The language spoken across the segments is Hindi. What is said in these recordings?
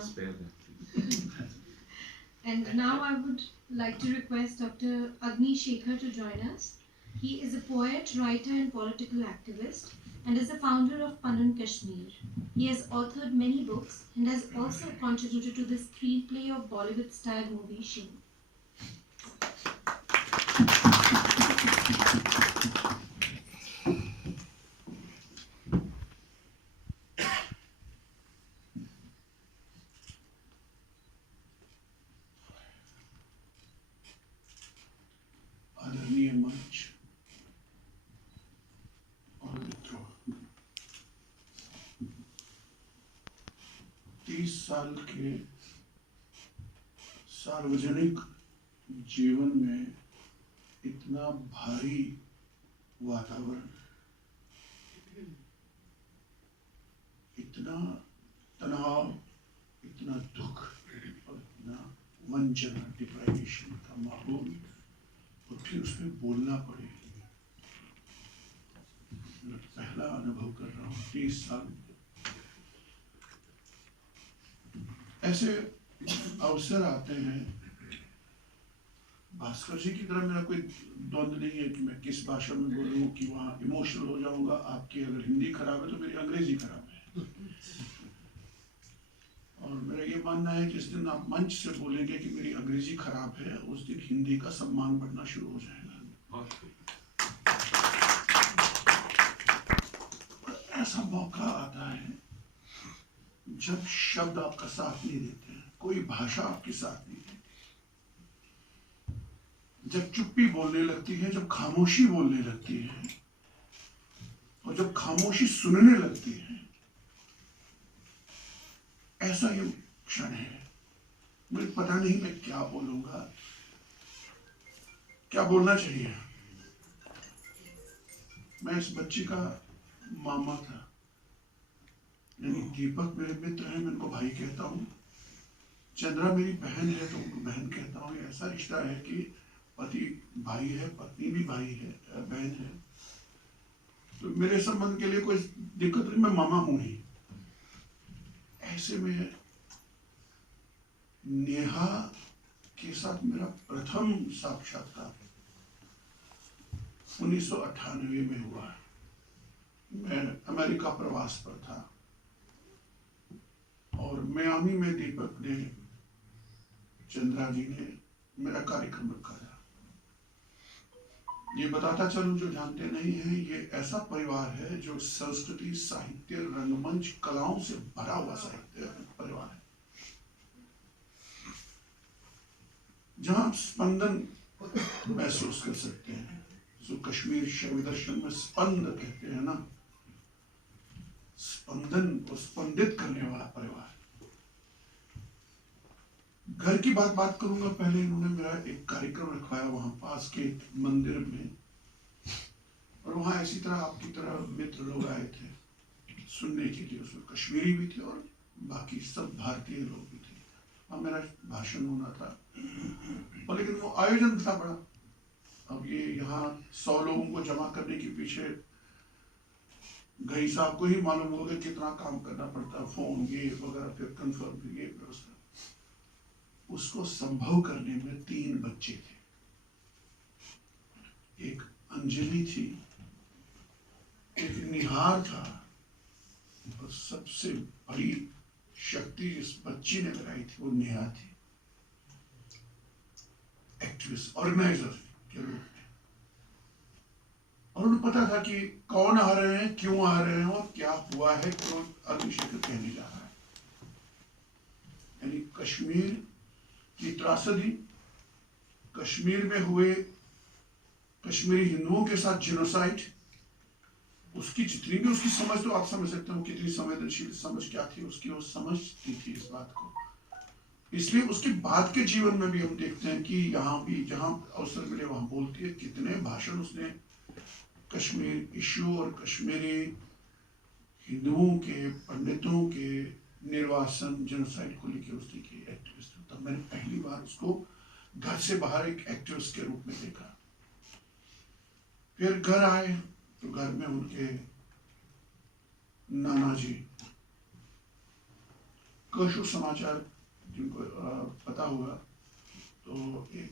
Spare that. And now I would like to request Dr. Agni Shekhar to join us. He is a poet, writer, and political activist, and is the founder of Panun Kashmir. He has authored many books and has also contributed to the screenplay of Bollywood-style movie Sheen. आदरणीय मंच और मित्रों, 30 साल के सार्वजनिक जीवन में इतना भारी वातावरण, इतना तनाव, इतना दुख और इतना वंचना, डिप्राइवेशन का माहौल, और फिर उसमें बोलना पड़े। मैं पहला अनुभव कर रहा हूँ 30 साल। ऐसे अवसर आते हैं। भास्कर जी की तरह मेरा कोई द्वंद्व नहीं है कि मैं किस भाषा में बोलूँ, कि वहाँ इमोशनल हो जाऊंगा। आपकी अगर हिंदी खराब है तो मेरी अंग्रेजी खराब है। और मेरा ये मानना है कि जिस दिन आप मंच से बोलेंगे कि मेरी अंग्रेजी खराब है, उस दिन हिंदी का सम्मान बढ़ना शुरू हो जाएगा। ऐसा मौका आता है जब शब्द आपका साथ नहीं देते हैं, कोई भाषा आपके साथ नहीं देती, जब चुप्पी बोलने लगती है, जब खामोशी बोलने लगती है, और जब खामोशी सुनने लगती है। ऐसा ये क्षण है। मुझे पता नहीं मैं क्या बोलूंगा, क्या बोलना चाहिए। मैं इस बच्ची का मामा था, यानी दीपक मेरे मित्र हैं, मैं उनको भाई कहता हूँ। चंद्रा मेरी बहन है तो उनको बहन कहता हूँ। ऐसा रिश्ता है कि पति भाई है, पत्नी भी भाई है, बहन है। तो मेरे संबंध के लिए कोई दिक्कत नहीं, मैं मामा हूं ही। ऐसे में नेहा के साथ मेरा प्रथम साक्षात्कार 1998 में हुआ। मैं अमेरिका प्रवास पर था और मियामी में दीपक ने, चंद्रा जी ने मेरा कार्यक्रम रखा था। ये बताता चलूं जो जानते नहीं है, ये ऐसा परिवार है जो संस्कृति, साहित्य, रंगमंच, कलाओं से भरा हुआ साहित्य परिवार है, जहां आप स्पंदन महसूस कर सकते हैं। जो कश्मीर शैव दर्शन में स्पंद कहते हैं ना, स्पंदन को स्पंदित करने वाला परिवार। घर की बात करूंगा। पहले इन्होंने मेरा एक कार्यक्रम रखवाया वहां पास के मंदिर में, और वहां ऐसी तरह आपकी तरह मित्र लोग आए थे सुनने के लिए। उसमें कश्मीरी भी थे और बाकी सब भारतीय लोग भी थे। और मेरा भाषण होना था, और लेकिन वो आयोजन था बड़ा। अब ये यहाँ 100 लोगों को जमा करने के पीछे गई साहब को ही मालूम होगा कितना काम करना पड़ता, फोन ये वगैरह, फिर कंफर्म, ये व्यवस्था। उसको संभव करने में 3 बच्चे थे। एक अंजलि थी, एक निहार था, और सबसे बड़ी शक्ति जिस बच्ची ने लगाई थी वो नेहा थी, एक्टिविस्ट, ऑर्गेनाइजर के रूप में। और उन्हें पता था कि कौन आ रहे हैं, क्यों आ रहे हैं, और क्या हुआ है, क्यों अग्निशेखर कहने जा रहा है। यानी कश्मीर की त्रासदी, कश्मीर में हुए कश्मीरी हिंदुओं के साथ जेनोसाइड, उसकी जितनी भी उसकी समझ, तो आप समझ सकते हो कितनी संवेदनशील समझ क्या थी उसकी। वो समझती थी इस बात को। इसलिए उसके बाद के जीवन में भी हम देखते हैं कि यहाँ भी जहाँ अवसर मिले वहां बोलती है। कितने भाषण उसने कश्मीर इश्यू और कश्मीरी हिंदुओं के, पंडितों के निर्वासन, जेनोसाइड को लेकर उसने की एक्टिविस्ट। तब मैंने पहली बार उसको घर से बाहर एक एक्टिविस्ट के रूप में देखा। फिर घर आए तो घर में उनके नाना जी कशु समाचार जिनको पता होगा, तो एक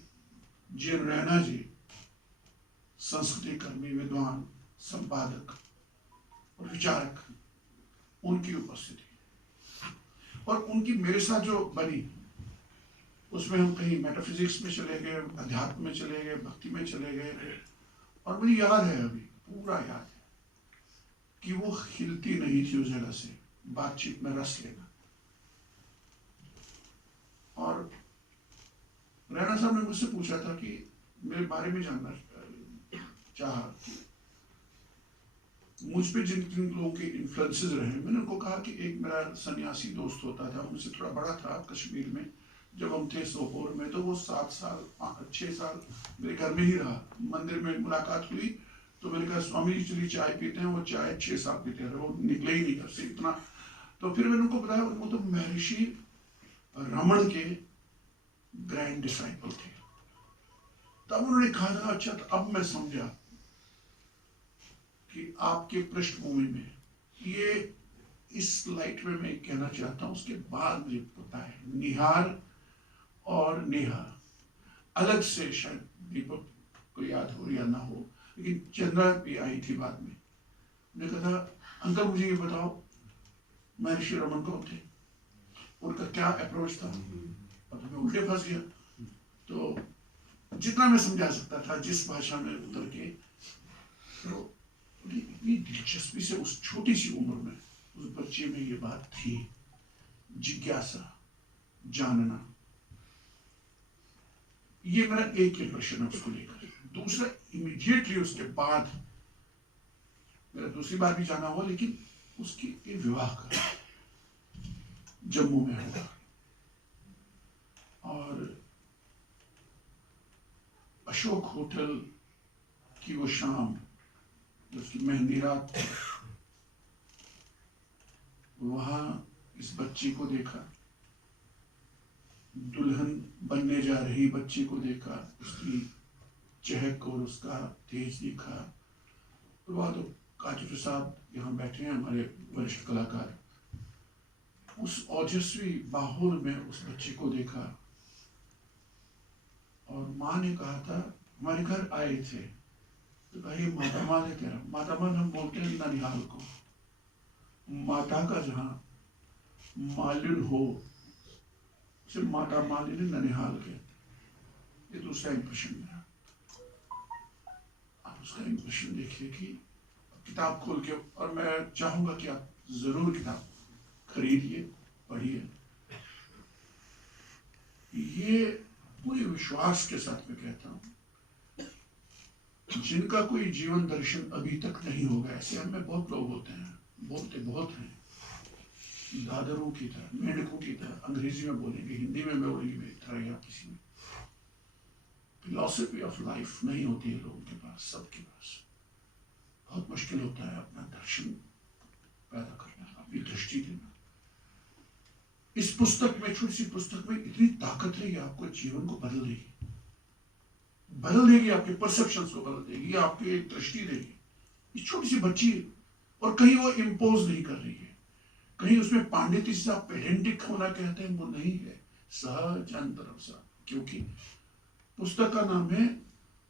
जीएन रैना जी संस्कृति कर्मी, विद्वान, संपादक और विचारक, उनकी उपस्थिति और उनकी मेरे साथ जो बनी, उसमें हम कहीं मेटाफिजिक्स में चले गए, अध्यात्म में चले गए, भक्ति में चले गए। और मुझे याद है, अभी पूरा याद है कि वो हिलती नहीं थी उस जगह से बातचीत में रस लेना। और रैना साहब ने मुझसे पूछा था कि मेरे बारे में जानना चाहा, मुझ पे जिन जिन लोगों के इन्फ्लुएंसेस रहे। मैंने उनको कहा कि एक मेरा सन्यासी दोस्त होता था, उनसे थोड़ा बड़ा था, कश्मीर में जब हम थे सोपोर में, तो वो 7 साल 6 साल मेरे घर में ही रहा। मंदिर में मुलाकात हुई तो मैंने कहा स्वामी जी चलिए चाय पीते हैं। वो चाय 6 साल पीते रहे, वो निकले ही नहीं घर से इतना। तो फिर मैंने उनको बताया, वो तो महर्षि रमन के ग्रैंड डिसाइपल थे। तब उन्होंने कहा था अच्छा, तो अब मैं समझा कि आपके पृष्ठभूमि में ये इस लाइट में मैं कहना चाहता हूं। उसके बाद मुझे पता है निहार और नेहा अलग से, शायद दीपक को याद हो या ना हो, लेकिन चंद्रा भी आई थी बाद में। मैंने कहा था अंकल मुझे ये बताओ महर्षि रमन कौन थे, उनका क्या अप्रोच था। और तो मैं उल्टे फंस गया। तो जितना मैं समझा सकता था जिस भाषा में उतर के, तो इतनी दिलचस्पी से उस छोटी सी उम्र में उस बच्चे में ये बात थी, जिज्ञासा, जानना। ये मेरा एक इंप्रेशन है उसको लेकर। दूसरा, इमीडिएटली उसके बाद मेरा दूसरी बार भी जाना हुआ, लेकिन उसकी विवाह का जम्मू में हुआ। और अशोक होटल की वो शाम, उसकी मेहंदी रात, वहां इस बच्ची को देखा, दुल्हन बनने जा रही बच्ची को देखा, उसकी चहक और उसका तेज देखा। और बाद काजू प्रसाद यहाँ बैठे हैं हमारे वरिष्ठ कलाकार, उस ओजस्वी माहौल में उस बच्चे को देखा। और माँ ने कहा था, हमारे घर आए थे, तो कहा ये मातामाल है तेरा। मातामाल हम बोलते हैं ननिहाल को, माता का जहाँ मालिन हो उसे माता मालिनी ननिहाल कहते। ये दूसरा इंप्रेशन मेरा। आप उसका इंप्रेशन देखिए कि किताब खोल के, और मैं चाहूंगा कि आप जरूर किताब खरीदिए, पढ़िए। ये पूरे विश्वास के साथ मैं कहता हूं, जिनका कोई जीवन दर्शन अभी तक नहीं होगा, ऐसे हम में बहुत लोग होते हैं, बोलते बहुत हैं, दादरों की तरह, मेंढकों की तरह, अंग्रेजी में बोलेंगे, हिंदी में बोलेंगे मेरी तरह, या किसी में फिलॉसफी ऑफ लाइफ नहीं होती है लोगों के पास, सबके पास। बहुत मुश्किल होता है अपना दर्शन पैदा करना, अपनी दृष्टि देना। इस पुस्तक में, छोटी सी पुस्तक में इतनी ताकत है कि आपको जीवन को बदल देगी, बदल देगी, आपके परसेप्शंस को बदल देगी, आपकी एक दृष्टि देगी। ये छोटी सी बच्ची, और कहीं वो इम्पोज नहीं कर रही है, कहीं उसमें पांडित्य से आप पेडेंटिक होना कहते हैं वो नहीं है, सहज अंतरम सा। क्योंकि पुस्तक का नाम है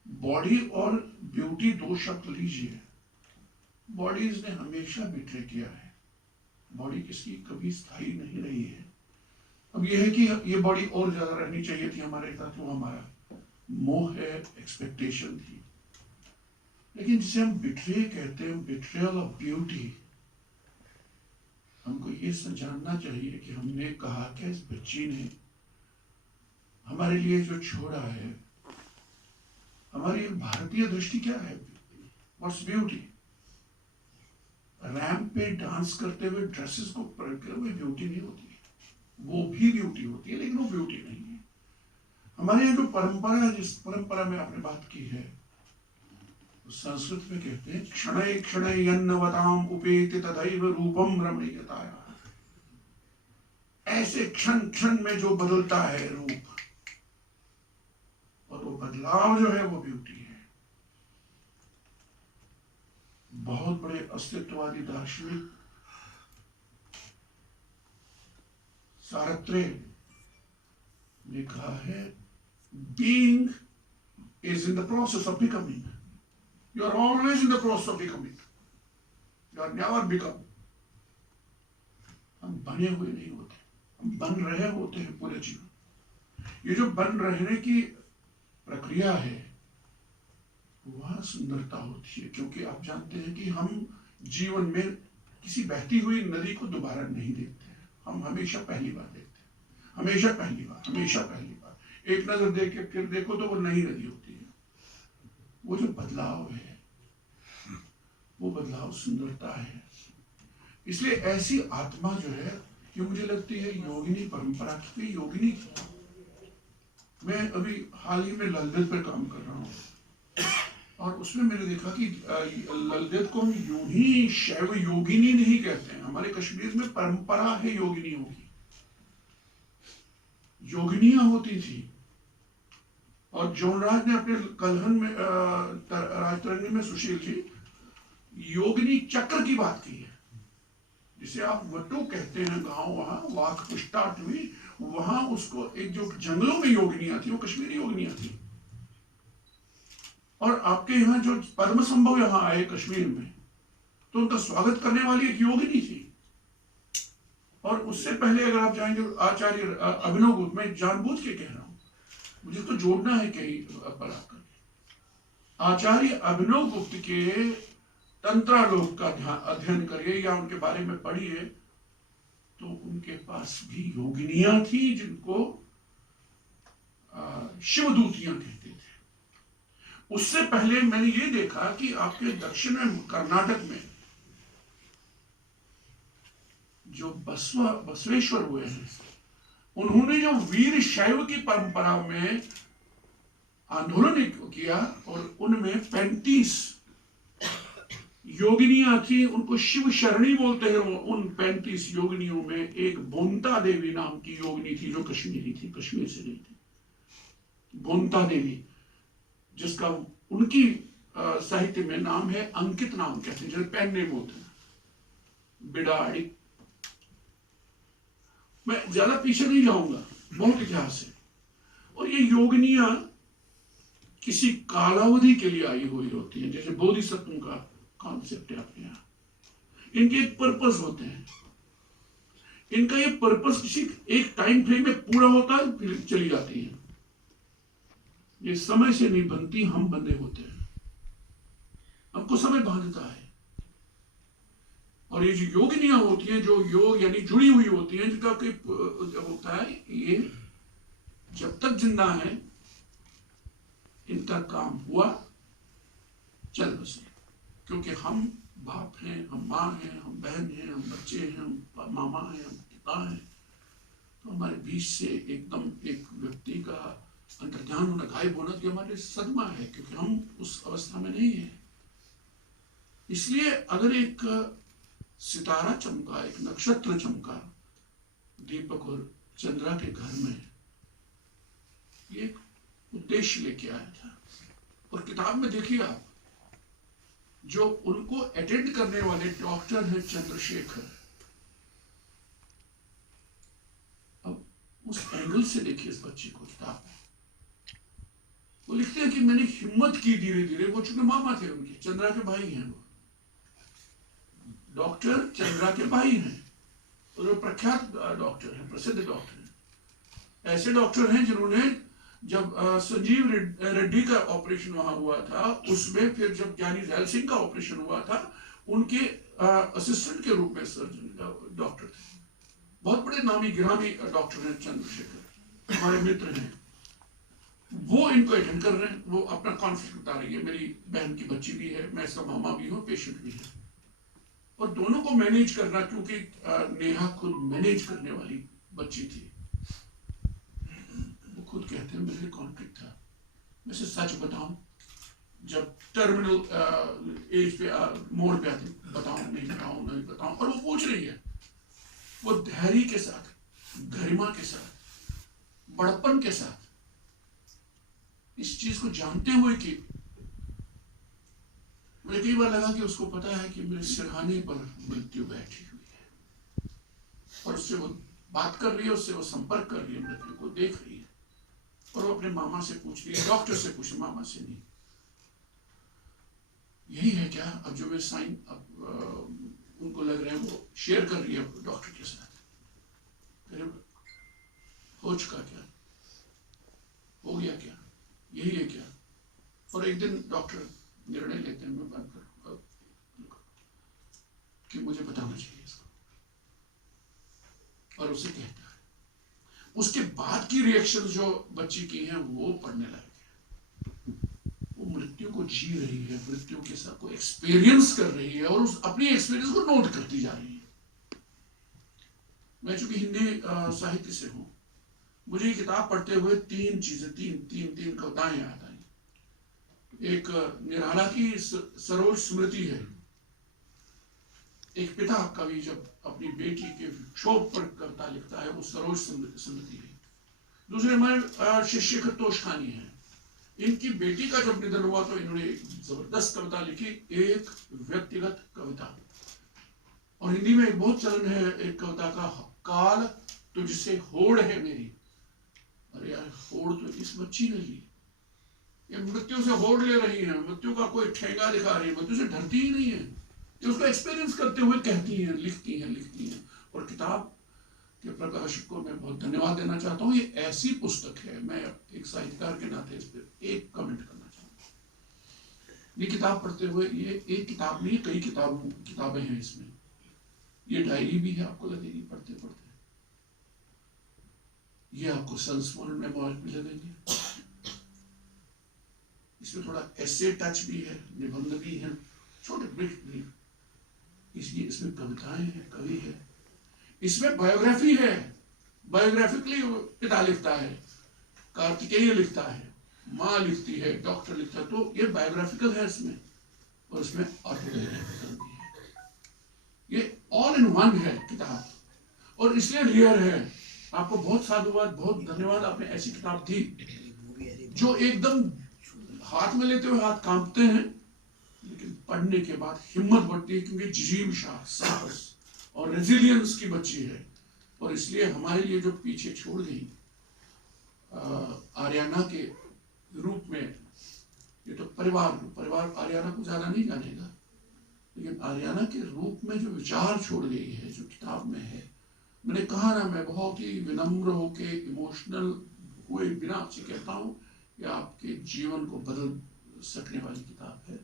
बॉडी और ब्यूटी, 2 शब्द लीजिए। बॉडीज ने हमेशा बिट्रे किया है, बॉडी किसी कभी स्थायी नहीं रही है। अब यह है कि ये बॉडी और ज्यादा रहनी चाहिए थी हमारे साथ, वो हमारा मोह है, एक्सपेक्टेशन थी। लेकिन जिसे हम बिट्रे कहते हैं, बिट्रेयल ऑफ ब्यूटी, हमको ये जानना चाहिए कि हमने कहा क्या इस बच्ची ने हमारे लिए जो छोड़ा है। हमारी भारतीय दृष्टि क्या है, व्हाट्स ब्यूटी? रैंप पे डांस करते हुए ड्रेसेस को पहनते हुए ब्यूटी नहीं होती, वो भी ब्यूटी होती है, लेकिन वो ब्यूटी नहीं है। हमारे यहाँ जो परंपरा है, जिस परंपरा में आपने बात की है, संस्कृत में कहते हैं क्षणै क्षणै यन्नवताम उपेति तदैव रूपम रमणीयताया। ऐसे क्षण क्षण में जो बदलता है रूप, और वो बदलाव जो है वो ब्यूटी है। बहुत बड़े अस्तित्ववादी दार्शनिक सारत्रे ने कहा है, being is in the process of becoming. You are always in the process of becoming. You are never become. हम बने हुए नहीं होते, हम बन रहे होते हैं पूरे जीवन. ये जो बन रहने की प्रक्रिया है वह सुंदरता होती है, क्योंकि आप जानते हैं कि हम जीवन में किसी बहती हुई नदी को दोबारा नहीं देखते हैं. हम हमेशा पहली बार देखते हैं, हमेशा पहली बार, हमेशा पहली बार. एक नजर देख के फिर देखो तो वो नई नदी होती है. वो जो बदलाव है, वो बदलाव सुंदरता है. इसलिए ऐसी आत्मा जो है, ये मुझे लगती है योगिनी परंपरा की योगिनी थी. मैं अभी हाल ही में ललदेद पर काम कर रहा हूँ और उसमें मैंने देखा कि ललदेद को हम यूं ही शैव योगिनी नहीं कहते हैं. हमारे कश्मीर में परंपरा है योगिनियों की. योगिनियां होती थी और जोनराज ने अपने कलहन में राजतरंगी में सुशील जी योगिनी चक्र की बात की है, जिसे आप वटू कहते हैं गांव, वहां वाक पुष्टाटवी, वहां उसको एक जो जंगलों में योगिनियां थी वो कश्मीरी योगिनियां थी. और आपके यहाँ जो पद्म संभव यहाँ आए कश्मीर में, तो उनका स्वागत करने वाली एक योगिनी थी. और उससे पहले अगर आप जाएंगे आचार्य अभिनव गुप्त, मैं जानबूझ के कह रहा हूं, मुझे तो जोड़ना है कहीं पर आकर, आचार्य अभिनव गुप्त के तंत्रालोक का अध्ययन करिए या उनके बारे में पढ़िए, तो उनके पास भी योगिनियां थी जिनको शिवदूतियां कहते थे. उससे पहले मैंने ये देखा कि आपके दक्षिण में कर्नाटक में जो बसवेश्वर हुए हैं, उन्होंने जो वीर शैव की परंपरा में आंदोलन किया और उनमें 35 योगिनियां थी. उनको शिव शरणी बोलते हैं. उन 35 योगिनियों में एक बोंता देवी नाम की योगिनी थी जो कश्मीरी थी, कश्मीर से नहीं थी. बोंता देवी, जिसका उनकी साहित्य में नाम है अंकित नाम कहते हैं, जैसे पेन नेम होते हैं, बिडाड़ी. मैं ज्यादा पीछे नहीं जाऊंगा, बहुत इतिहास है. और ये योगिनियां किसी कालावधि के लिए आई हुई होती हैं, जैसे बोधिसत्वों का कॉन्सेप्ट है अपने यहाँ. इनके एक पर्पस होते हैं. इनका ये पर्पस किसी एक टाइम फ्रेम में पूरा होता है, फिर चली जाती है. ये समय से नहीं बनती, हम बंधे होते हैं, हमको समय बांधता है. और ये जो योगिनियां होती हैं, जो योग यानी जुड़ी हुई होती हैं, जिनका कोई होता है, ये जब तक जिंदा है इनका काम हुआ, चल बसे. क्योंकि हम बाप हैं, हम माँ हैं, हम बहन हैं, हम बच्चे हैं, हम मामा हैं, हम पिता हैं. तो हमारे बीच से एकदम एक व्यक्ति का अंतर्ध्यान होना, गायब होना, तो हमारे सदमा है, क्योंकि हम उस अवस्था में नहीं है. इसलिए अगर एक सितारा चमका, एक नक्षत्र चमका दीपक और चंद्रा के घर में, ये एक उद्देश्य लेके आया था. और किताब में देखिए आप, जो उनको अटेंड करने वाले डॉक्टर हैं चंद्रशेखर, अब उस एंगल से देखिए इस बच्चे को. किताब में वो लिखते हैं कि मैंने हिम्मत की धीरे धीरे. वो चूंकि मामा थे उनके, चंद्रा के भाई हैं, वो डॉक्टर चंद्रा के भाई हैं, और वो प्रख्यात डॉक्टर हैं, प्रसिद्ध डॉक्टर हैं. ऐसे डॉक्टर हैं जिन्होंने जब संजीव रेड्डी का ऑपरेशन वहां हुआ था, उसमें फिर जब ज्ञानी जैल सिंह का ऑपरेशन हुआ था, उनके असिस्टेंट के रूप में सर्जन डॉक्टर थे. बहुत बड़े नामी गिरामी डॉक्टर हैं चंद्रशेखर, हमारे मित्र हैं. वो इनको अटेंड कर रहे हैं. वो अपना कॉन्फ्लिक्ट बता रही है, मेरी बहन की बच्ची भी है, मैं इसका मामा भी हूँ, पेशेंट भी है. और दोनों को मैनेज करना, क्योंकि नेहा खुद मैनेज करने वाली बच्ची थी. वो खुद कहते हैं मेरे कॉन्फ्लिक्ट था. मैं से सच बताऊं, जब टर्मिनल एज पे मोड़ पे आती, बताऊं नहीं बताऊं नहीं बताऊं, और वो पूछ रही है, वो धैर्य के साथ, गरिमा के साथ, बड़प्पन के साथ, इस चीज को जानते हुए कि मुझे कई बार लगा कि उसको पता है कि मेरे सिरहाने पर मृत्यु बैठी हुई है, और उससे वो बात कर रही है उससे, वो संपर्क कर रही है मृत्यु को, देख रही है, और वो अपने मामा से पूछ रही है, डॉक्टर से पूछ, मामा से नहीं। यही है क्या? अब जो वे साइन अब उनको लग रहे हैं वो शेयर कर रही है डॉक्टर के साथ। फिर हो चुका क्या, हो गया क्या, यही है क्या? और एक दिन डॉक्टर निर्णय लेते हैं, मैं बात कर कि मुझे बताना चाहिए इसको, और उसे कहता है। उसके बाद की रिएक्शन जो बच्ची की हैं वो पढ़ने लायक है। वो मृत्यु को जी रही है, मृत्यु के साथ को एक्सपीरियंस कर रही है, और उस अपनी एक्सपीरियंस को नोट करती जा रही है। मैं चूंकि हिंदी साहित्य से हूं, मुझे ये किताब पढ़ते हुए तीन चीजें, तीन कविताएं याद आई। एक निराला की सरोज स्मृति है। एक पिता कवि जब अपनी बेटी के क्षोभ पर कविता लिखता है, वो सरोज स्मृति है। दूसरे हमारे शिष्य तोष खानी है। इनकी बेटी का जब निधन हुआ तो इन्होंने एक जबरदस्त कविता लिखी, एक व्यक्तिगत कविता। और हिंदी में एक बहुत चलन है एक कविता का, काल तुझसे होड़ है मेरी। अरे यार, होड़ तो इस बच्ची ने ली, ये मृत्यु से होड़ ले रही है, मृत्यु का कोई ठेंगा दिखा रही है, मृत्यु से डरती ही नहीं है, ये उसको एक्सपीरियंस करते हुए कहती हैं, लिखती हैं। और किताब के प्रकाशक को मैं बहुत धन्यवाद देना चाहता हूँ। ये ऐसी पुस्तक है, मैं एक साहित्यकार के नाते इस पर एक कमेंट करना चाहता हूँ। ये किताब पढ़ते हुए, ये एक किताब नहीं, कई किताबें हैं इसमें। ये डायरी भी है, आपको लगेगी पढ़ते पढ़ते। ये आपको संस्मरण मेमोइर भी लगेंगे। इसमें थोड़ा ऐसे टच भी है, निबंध भी है, छोटे ब्रीफ भी। इसलिए इसमें कविताएं हैं, कवि है, इसमें बायोग्राफी है। बायोग्राफिकली पिता लिखता है, कार्तिकेय लिखता है, माँ लिखती है, डॉक्टर लिखता है, तो ये बायोग्राफिकल है इसमें। और इसमें ऑटोबायोग्राफिकल भी है। ये ऑल इन वन है किताब, और इसलिए रियर है। आपको बहुत साधुवाद, बहुत धन्यवाद। आपने ऐसी किताब दी जो एकदम हाथ में लेते हुए हाथ कांपते हैं, लेकिन पढ़ने के बाद हिम्मत बढ़ती है, क्योंकि जिजीविषा, साहस और रेजिलियंस की बच्ची है। और इसलिए हमारे लिए जो पीछे छोड़ गई आर्याना के रूप में, ये तो परिवार आर्याना को ज्यादा नहीं जानेगा, लेकिन आर्याना के रूप में जो विचार छोड़ गई है, जो किताब में है, मैंने कहा ना, मैं बहुत ही विनम्र होके, इमोशनल हुए बिना आपसे कहता हूं कि आपके जीवन को बदल सकने वाली किताब है।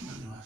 धन्यवाद।